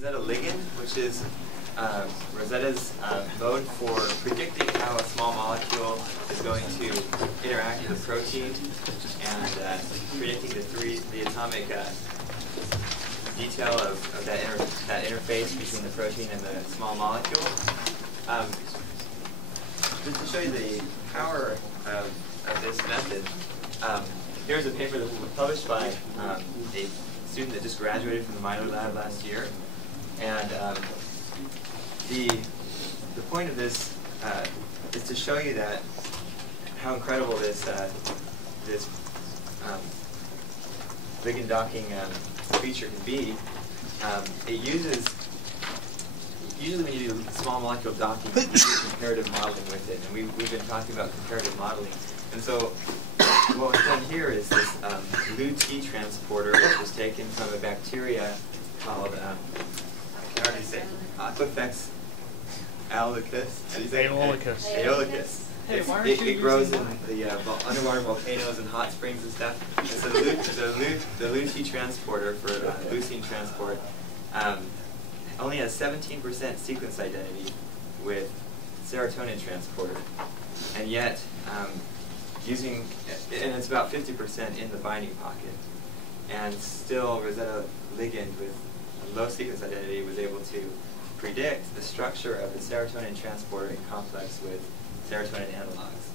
Rosetta Ligand, which is Rosetta's mode for predicting how a small molecule is going to interact with a protein and predicting the atomic detail of that interface between the protein and the small molecule. Just to show you the power of this method, here's a paper that was published by a student that just graduated from the minor lab last year. And the point of this is to show you that how incredible this ligand docking feature can be. It uses, usually when you do small molecule docking, you do comparative modeling with it, and we've been talking about comparative modeling. And so what we've done here is this Ligand transporter, which was taken from a bacteria called I can already say Aquifex aeolicus. Aeolicus. It grows in the underwater volcanoes and hot springs and stuff. And so the Ligand transporter for leucine transport only has 17% sequence identity with serotonin transporter, and yet and it's about 50% in the binding pocket, and still Rosetta Ligand with low sequence identity was able to predict the structure of the serotonin transporter in complex with serotonin analogs.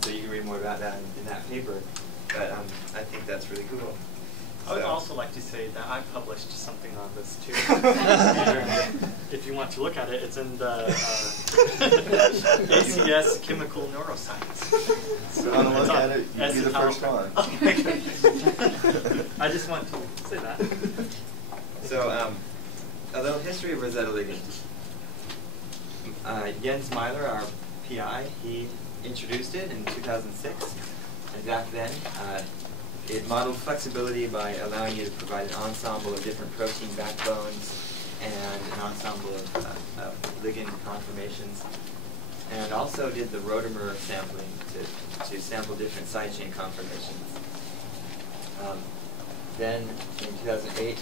So you can read more about that in that paper, but I think that's really cool. I would also like to say that I published something on this too. If you want to look at it, it's in the ACS Chemical Neuroscience. So I want to look at it. You'd be the first one. Okay. I just want to say that. So a little history of Rosetta Ligand. Jens Myler, our PI, he introduced it in 2006, and back then it modeled flexibility by allowing you to provide an ensemble of different protein backbones and an ensemble of ligand conformations, and also did the rotamer sampling to sample different side chain conformations. Then in 2008,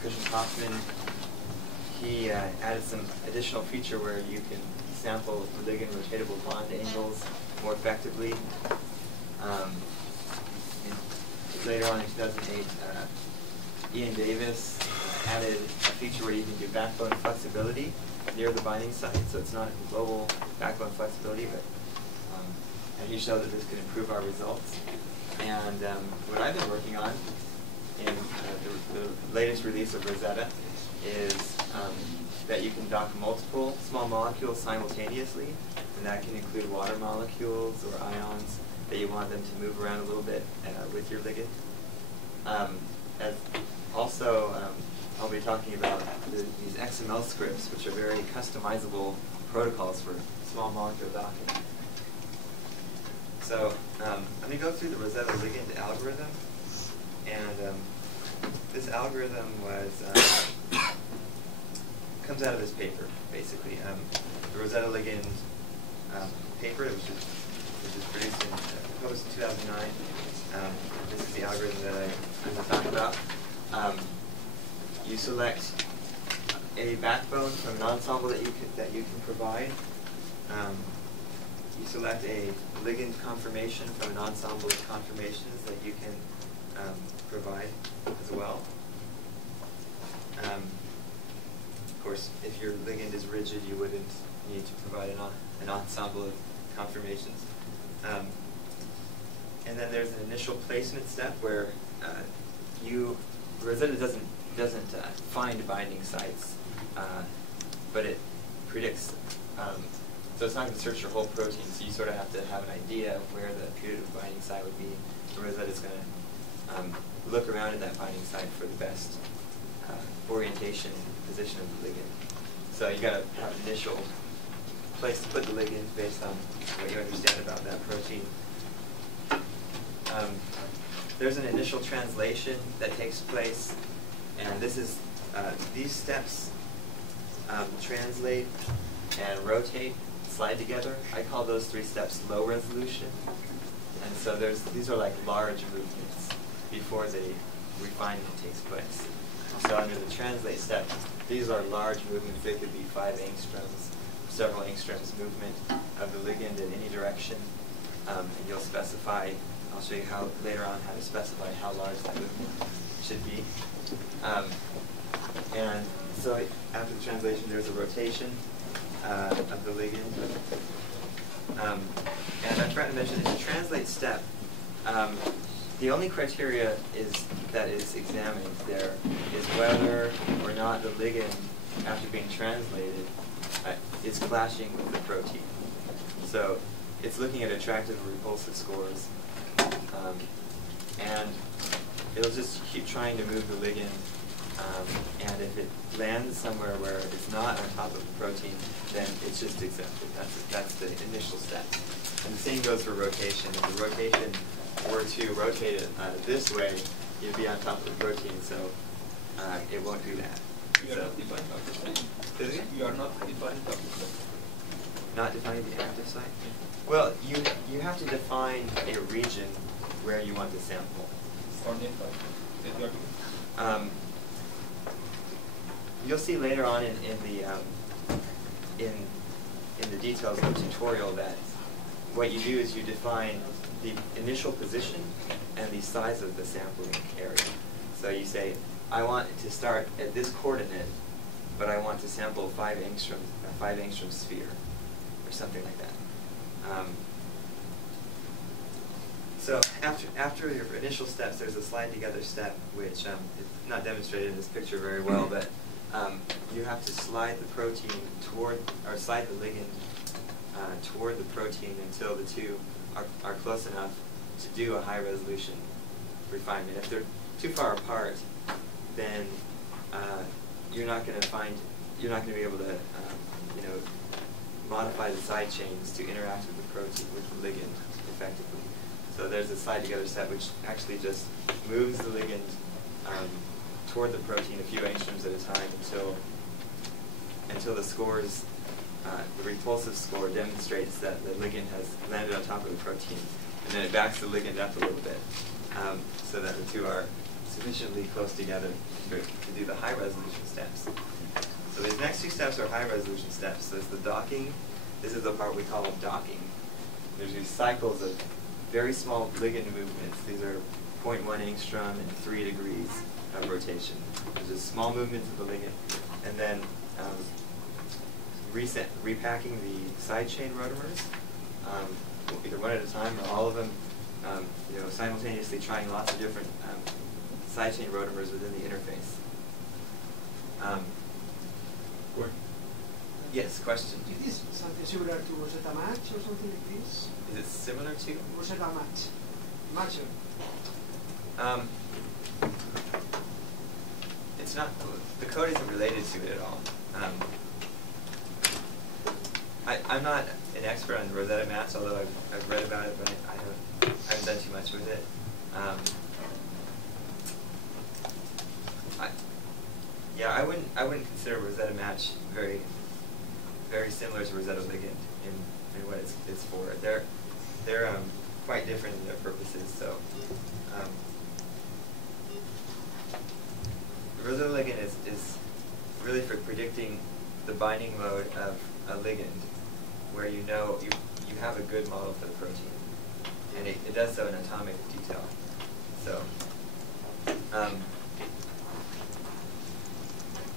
Christian Hoffman, he added some additional feature where you can sample the ligand rotatable bond angles more effectively. Later on in 2008, Ian Davis added a feature where you can do backbone flexibility near the binding site, so it's not a global backbone flexibility, but and he showed that this could improve our results. And what I've been working on in the latest release of Rosetta is that you can dock multiple small molecules simultaneously, and that can include water molecules or ions that you want them to move around a little bit with your ligand. I'll be talking about these XML scripts, which are very customizable protocols for small molecule docking. So let me go through the Rosetta Ligand algorithm, and this algorithm comes out of this paper, basically. The Rosetta Ligand paper, which is produced in published in 2009. This is the algorithm that I'm going to talk about. You select a backbone from an ensemble that you can provide. You select a ligand conformation from an ensemble of conformations that you can provide as well. Of course, if your ligand is rigid, you wouldn't need to provide an ensemble of conformations. And then there's an initial placement step where Rosetta doesn't find binding sites, but it predicts. So it's not going to search your whole protein. So you sort of have to have an idea of where the putative binding site would be. And Rosetta's going to look around in that binding site for the best orientation and position of the ligand. So you got to have an initial place to put the ligand based on what you understand about that protein. There's an initial translation that takes place, and this is these steps translate and rotate, slide together. I call those 3 steps low resolution, and so these are like large movements before the refinement takes place. So under the translate step, these are large movements. They could be 5 angstroms, several angstroms movement of the ligand in any direction. And you'll specify, I'll show you how later on how to specify how large that movement should be. And so after the translation, there's a rotation of the ligand. And I forgot to mention, in the translate step, the only criteria that is examined there is whether or not the ligand, after being translated, is clashing with the protein. So it's looking at attractive or repulsive scores, and it'll just keep trying to move the ligand, and if it lands somewhere where it's not on top of the protein, then it's just accepted. That's the initial step. And the same goes for rotation. If the rotation were to rotate it this way, you'd be on top of the protein, so it won't do that. You are not defining active site. Say it again? You are not defining active site. Not defining the active site? Well, you have to define a region where you want to sample. You'll see later on in the details of the tutorial that what you do is you define the initial position and the size of the sampling area. So you say, I want to start at this coordinate, but I want to sample 5 angstrom, a 5 angstrom sphere, or something like that. So after your initial steps, there's a slide together step, which is not demonstrated in this picture very well, but you have to slide the protein toward, or slide the ligand toward the protein until the two are close enough to do a high resolution refinement. If they're too far apart, then you're not going to be able to modify the side chains to interact with the protein, with the ligand effectively. So there's a slide together step which actually just moves the ligand toward the protein a few angstroms at a time until the scores, the repulsive score demonstrates that the ligand has landed on top of the protein, and then it backs the ligand up a little bit so that the two are sufficiently close together to do the high resolution steps. So these next 2 steps are high resolution steps. So there's the docking. This is the part we call docking. There's these cycles of very small ligand movements. These are 0.1 angstrom and 3 degrees of rotation. There's just small movements of the ligand, and then repacking the side chain rotamers, either one at a time or all of them, simultaneously trying lots of different side chain rotamers within the interface. Yes, question. It is something similar to Rosetta match or something like this? Is it similar to? Rosetta match. Matcher. It's not, the code isn't related to it at all. I'm not an expert on the Rosetta match, although I've read about it, but I haven't done too much with it. I wouldn't consider Rosetta match very similar to Rosetta ligand in what it's for. They're quite different in their purposes. So the Rosetta ligand is really for predicting the binding mode of a ligand, where you have a good model for the protein, and it does so in atomic detail. So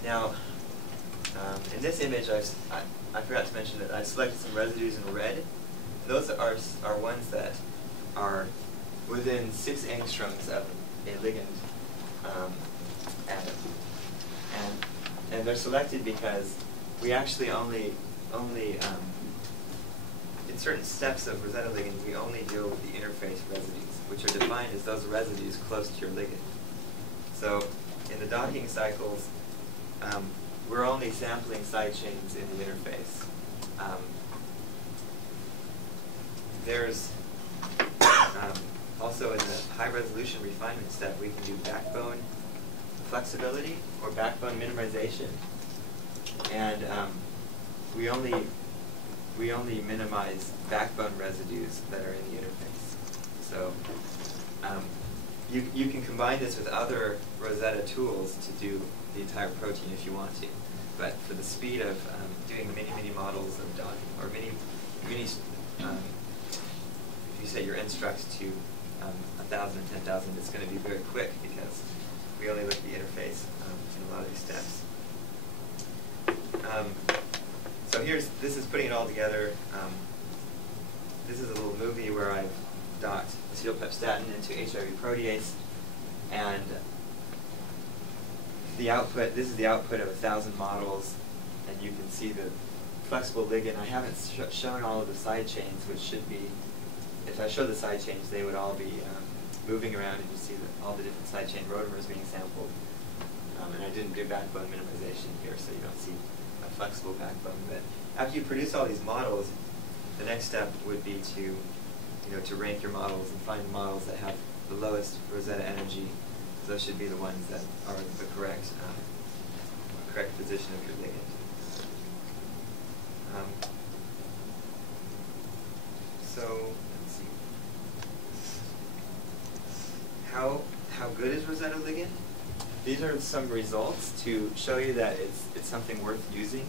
now in this image, I forgot to mention that I've selected some residues in red. Those are ones that are within 6 angstroms of a ligand atom, and they're selected because we actually only in certain steps of Rosetta ligand, we only deal with the interface residues, which are defined as those residues close to your ligand. So in the docking cycles, we're only sampling side chains in the interface. There's also in the high resolution refinement step, we can do backbone flexibility or backbone minimization, and we only minimize backbone residues that are in the interface. So you can combine this with other Rosetta tools to do the entire protein if you want to. but for the speed of doing many models of docking, or many, if you set your instructs to 1,000 and 10,000, it's going to be very quick because we only look at the interface in a lot of these steps. So this is putting it all together. This is a little movie where I've docked acetylpepstatin into HIV protease, and the output, this is the output of 1,000 models, and you can see the flexible ligand. I haven't shown all of the side chains, which should be, if I show the side chains, they would all be moving around, and you see all the different side chain rotamers being sampled. And I didn't do backbone minimization here, so you don't see a flexible backbone. But after you produce all these models, the next step would be to, to rank your models and find the models that have the lowest Rosetta energy. Those should be the ones that are the correct position of your ligand. So let's see. How good is Rosetta ligand? These are some results to show you that it's something worth using.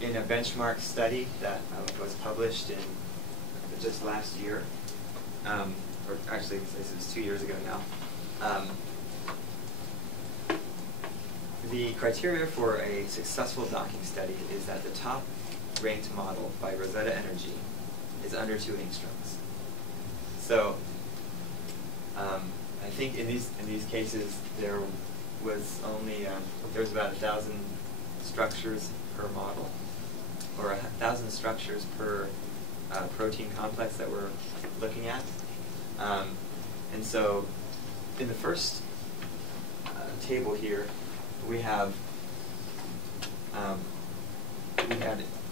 In a benchmark study that was published in just last year, or actually this is 2 years ago now, the criteria for a successful docking study is that the top ranked model by Rosetta energy is under 2 angstroms. So I think in these cases there was only there was about 1,000 structures per model, or 1,000 structures per protein complex that we're looking at. And so in the first table here, we had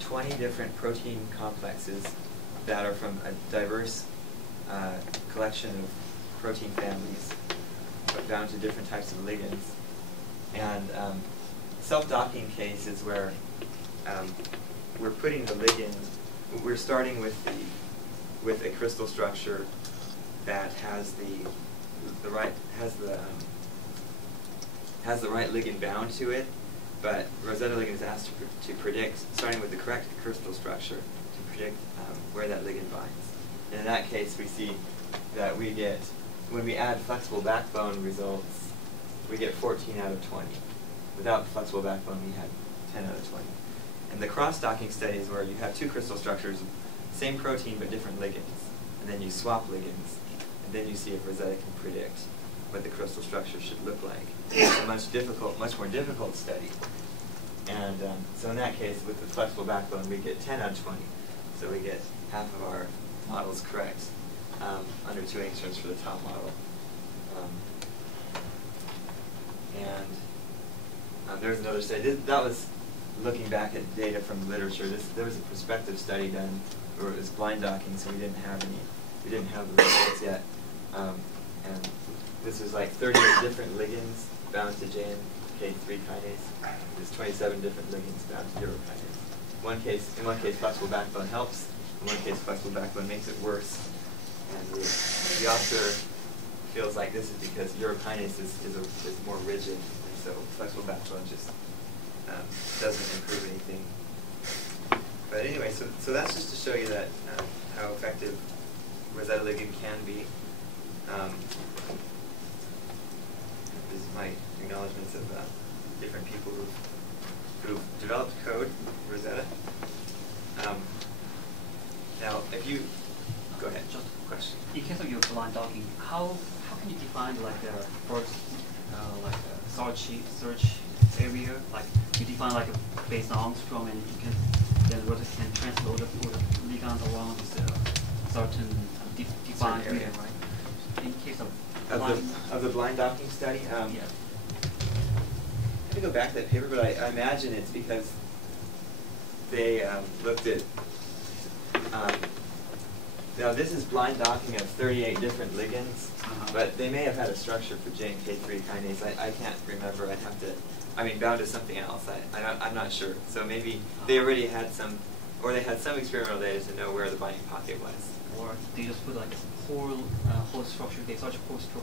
20 different protein complexes that are from a diverse collection of protein families, bound to different types of ligands. And self-docking case is where we're putting the ligand, we're starting with a crystal structure that has the right ligand bound to it, but Rosetta ligand is asked to predict, starting with the correct crystal structure, to predict where that ligand binds. And in that case, we see that we get, when we add flexible backbone results, we get 14 out of 20. Without the flexible backbone, we had 10 out of 20. And the cross-docking studies where you have 2 crystal structures, same protein but different ligands, and then you swap ligands, and then you see if Rosetta can predict what the crystal structure should look like. It's a much more difficult study. And so in that case, with the flexible backbone, we get 10 out of 20. So we get half of our models correct, under 2 angstroms for the top model. There's another study. That was looking back at data from literature. There was a prospective study done where it was blind docking, so we didn't have the results yet. And this was like 38 different ligands bound to JNK3 kinase. There's 27 different ligands bound to urokinase. In one case, flexible backbone helps. In one case, flexible backbone makes it worse. And the author feels like this is because urokinase is more rigid, and so flexible backbone just doesn't improve anything. But anyway, so that's just to show you that how effective Rosetta ligand can be. This is my acknowledgments of different people who've developed code, Rosetta. Now, if you go ahead. Just a question. In case of your blind docking, how can you define like a first search area? Like you define like based on Armstrong, and you can then Rosetta can transload the ligand around this certain defined area, right? In case of the blind docking study, yeah. I have to go back to that paper, but I imagine it's because they looked at. Now this is blind docking of 38 different ligands, but they may have had a structure for JNK3 kinase. I can't remember. I'd have to. I mean, bound to something else. I'm not sure. So maybe they already had some, or they had some experimental data to know where the binding pocket was. Or they just put like a whole structure. They search whole structure.